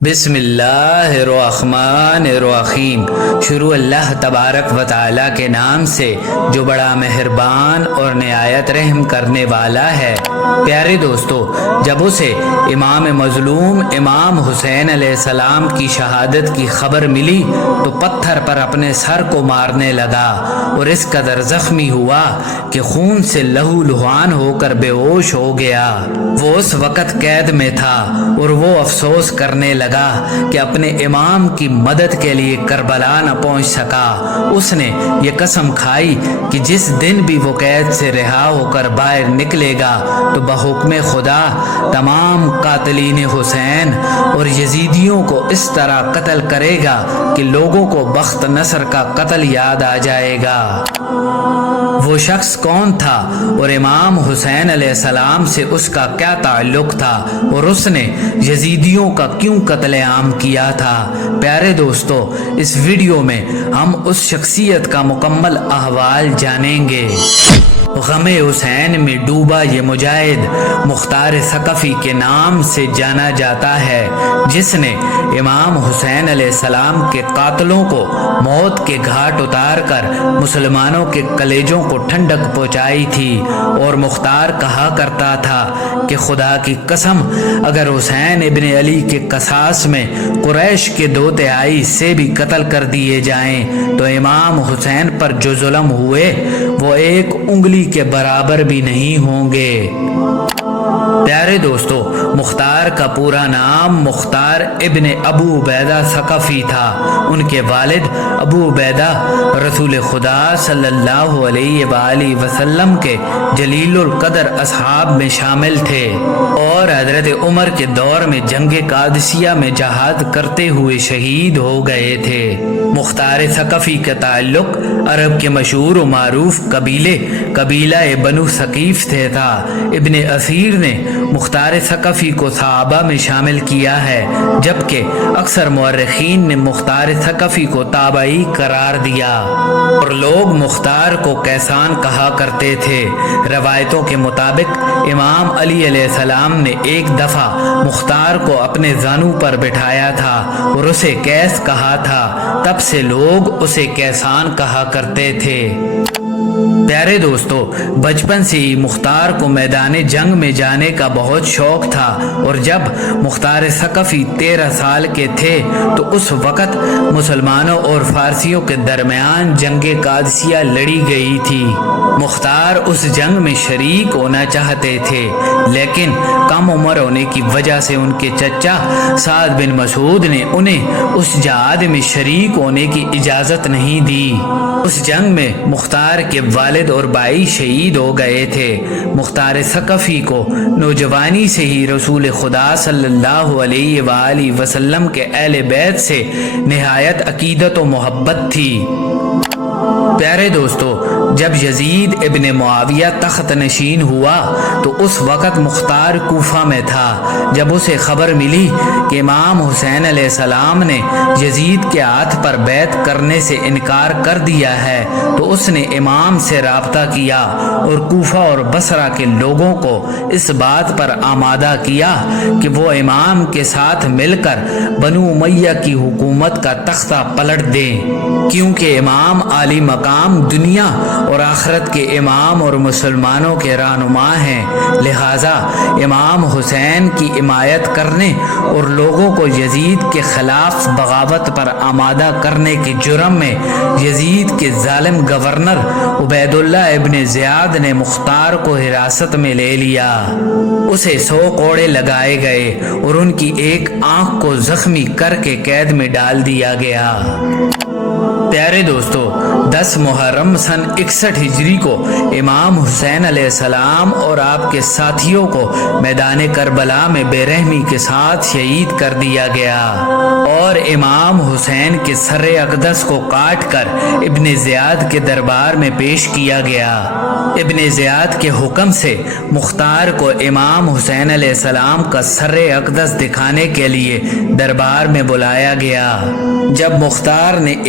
بسم اللہ الرحمن الرحیم۔ شروع اللہ تبارک و تعالیٰ کے نام سے جو بڑا مہربان اور نہایت رحم کرنے والا ہے۔ پیارے دوستو، جب اسے امام مظلوم امام حسین علیہ السلام کی شہادت کی خبر ملی تو پتھر پر اپنے سر کو مارنے لگا اور اس قدر زخمی ہوا کہ خون سے لہو لہان ہو کر بے ہوش ہو گیا۔ وہ اس وقت قید میں تھا اور وہ افسوس کرنے لگا کہ اپنے امام کی مدد کے لیے کربلا نہ پہنچ سکا۔ اس نے یہ قسم کھائی کہ جس دن بھی وہ قید سے رہا ہو کر باہر نکلے گا تو بحکم خدا تمام قاتلین حسین اور یزیدیوں کو اس طرح قتل کرے گا کہ لوگوں کو بخت نصر کا قتل یاد آ جائے گا۔ وہ شخص کون تھا اور امام حسین علیہ السلام سے اس کا کیا تعلق تھا اور اس نے یزیدیوں کا کیوں قتل عام کیا تھا؟ پیارے دوستو، اس ویڈیو میں ہم اس شخصیت کا مکمل احوال جانیں گے۔ غم حسین میں ڈوبا یہ مجاہد مختار ثقفی کے نام سے جانا جاتا ہے، جس نے امام حسین علیہ السلام کے قاتلوں کو موت کے گھاٹ اتار کر مسلمانوں کے کلیجوں کو ٹھنڈک پہنچائی تھی۔ اور مختار کہا کرتا تھا کہ خدا کی قسم، اگر حسین ابن علی کے قصاص میں قریش کے 2/3 سے بھی قتل کر دیے جائیں تو امام حسین پر جو ظلم ہوئے وہ ایک انگلی کے برابر بھی نہیں ہوں گے۔ پیارے دوستو، مختار کا پورا نام مختار ابن ابو عبیدہ ثقفی تھا۔ ان کے والد ابو عبیدہ رسول خدا صلی اللہ علیہ وآلہ وسلم کے جلیل القدر اصحاب میں شامل تھے اور حضرت عمر کے دور میں جنگ قادسیہ میں جہاد کرتے ہوئے شہید ہو گئے تھے۔ مختار ثقفی کا تعلق عرب کے مشہور و معروف قبیلہ بنو ثقیف سے تھا۔ ابن اسیر نے مختار ثقفی کو صحابہ میں شامل کیا ہے، جبکہ اکثر مورخین نے مختار ثقفی کو تابعی قرار دیا اور لوگ مختار کو کیسان کہا کرتے تھے۔ روایتوں کے مطابق امام علی علیہ السلام نے ایک دفعہ مختار کو اپنے زانو پر بٹھایا تھا اور اسے کیس کہا تھا، تب سے لوگ اسے کیسان کہا کرتے تھے۔ پیارے دوستو، بچپن سے ہی مختار کو میدان جنگ میں جانے کا بہت شوق تھا اور جب مختار ثقفی 13 سال کے تھے تو اس وقت مسلمانوں اور فارسیوں کے درمیان جنگ قادسیہ لڑی گئی تھی۔ مختار اس جنگ میں شریک ہونا چاہتے تھے، لیکن کم عمر ہونے کی وجہ سے ان کے چچا سعد بن مسعود نے انہیں اس جہاد میں شریک ہونے کی اجازت نہیں دی۔ اس جنگ میں مختار کے والد اور بھائی شہید ہو گئے تھے۔ مختار ثقفی کو نوجوانی سے ہی رسول خدا صلی اللہ علیہ وآلہ وسلم کے اہل بیت سے نہایت عقیدت و محبت تھی۔ پیارے دوستو، جب یزید ابن معاویہ تخت نشین ہوا تو اس وقت مختار کوفہ میں تھا۔ جب اسے خبر ملی کہ امام حسین علیہ السلام نے یزید کے ہاتھ پر بیعت کرنے سے انکار کر دیا ہے تو اس نے امام سے رابطہ کیا اور کوفہ اور بصرہ کے لوگوں کو اس بات پر آمادہ کیا کہ وہ امام کے ساتھ مل کر بنو امیہ کی حکومت کا تختہ پلٹ دیں، کیونکہ امام عالی مقام دنیا اور آخرت کے امام اور مسلمانوں کے رہنما ہیں۔ لہٰذا امام حسین کی حمایت کرنے اور لوگوں کو یزید کے خلاف بغاوت پر آمادہ کرنے کے جرم میں یزید کے ظالم گورنر عبید اللہ ابن زیاد نے مختار کو حراست میں لے لیا۔ اسے 100 کوڑے لگائے گئے اور ان کی ایک آنکھ کو زخمی کر کے قید میں ڈال دیا گیا۔ پیارے دوستو، 10 محرم سن 61 ہجری کو امام حسین علیہ السلام اور آپ کے ساتھیوں کو میدان کربلا میں بے رحمی کے ساتھ شہید کر دیا گیا اور امام حسین کے سر اقدس کو کاٹ کر ابن زیاد کے دربار میں پیش کیا گیا۔ ابن زیاد کے حکم سے مختار کو امام حسین علیہ السلام کا سر اقدس دکھانے کے لیے دربار میں بلایا گیا۔ جب مختار نے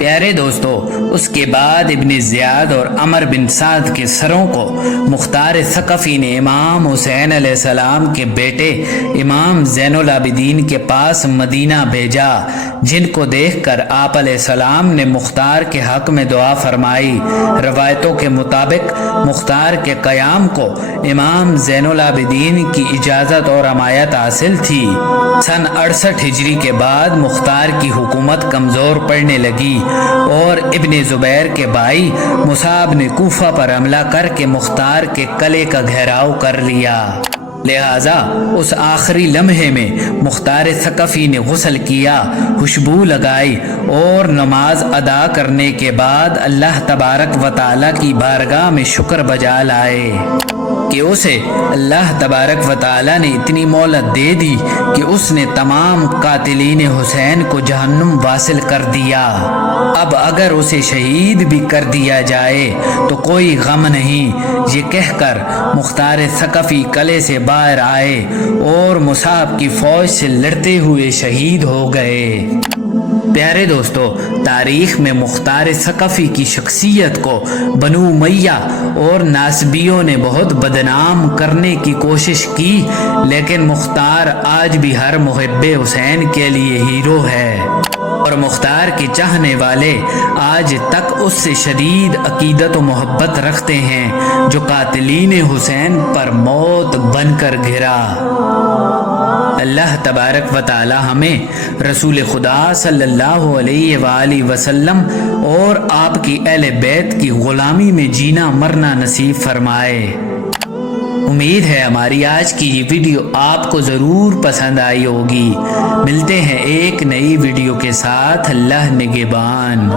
پیارے دوستو، اس کے بعد ابن زیاد اور عمر بن سعد کے سروں کو مختار ثقفی نے امام حسین علیہ السلام کے بیٹے امام زین العابدین کے پاس مدینہ بھیجا، جن کو دیکھ کر آپ علیہ السلام نے مختار کے حق میں دعا فرمائی۔ روایتوں کے مطابق مختار کے قیام کو امام زین العابدین کی اجازت اور حمایت حاصل تھی۔ سن 68 ہجری کے بعد مختار کی حکومت کمزور پڑنے لگی اور ابن زبیر کے بھائی مصعب نے کوفہ پر حملہ کر کے مختار کے قلعے کا گھیراؤ کر لیا۔ لہٰذا اس آخری لمحے میں مختار ثقفی نے غسل کیا، خوشبو لگائی اور نماز ادا کرنے کے بعد اللہ تبارک و تعالیٰ کی بارگاہ میں شکر بجا لائے کہ اسے اللہ تبارک و تعالیٰ نے اتنی مہلت دے دی کہ اس نے تمام قاتلین حسین کو جہنم واصل کر دیا۔ اب اگر اسے شہید بھی کر دیا جائے تو کوئی غم نہیں، یہ کہہ کر مختار ثقفی قلعے سے باہر آئے اور مصعب کی فوج سے لڑتے ہوئے شہید ہو گئے۔ پیارے دوستو، تاریخ میں مختار ثقفی کی شخصیت کو بنو امیہ اور ناصبیوں نے بہت بدنام کرنے کی کوشش کی، لیکن مختار آج بھی ہر محب حسین کے لیے ہیرو ہے اور مختار کے چاہنے والے آج تک اس سے شدید عقیدت و محبت رکھتے ہیں جو قاتلین حسین پر موت بن کر گھرا۔ اللہ تبارک و تعالی ہمیں رسول خدا صلی اللہ علیہ وآلہ وسلم اور آپ کی اہل بیت کی غلامی میں جینا مرنا نصیب فرمائے۔ امید ہے ہماری آج کی یہ ویڈیو آپ کو ضرور پسند آئی ہوگی۔ ملتے ہیں ایک نئی ویڈیو کے ساتھ۔ اللہ نگہبان۔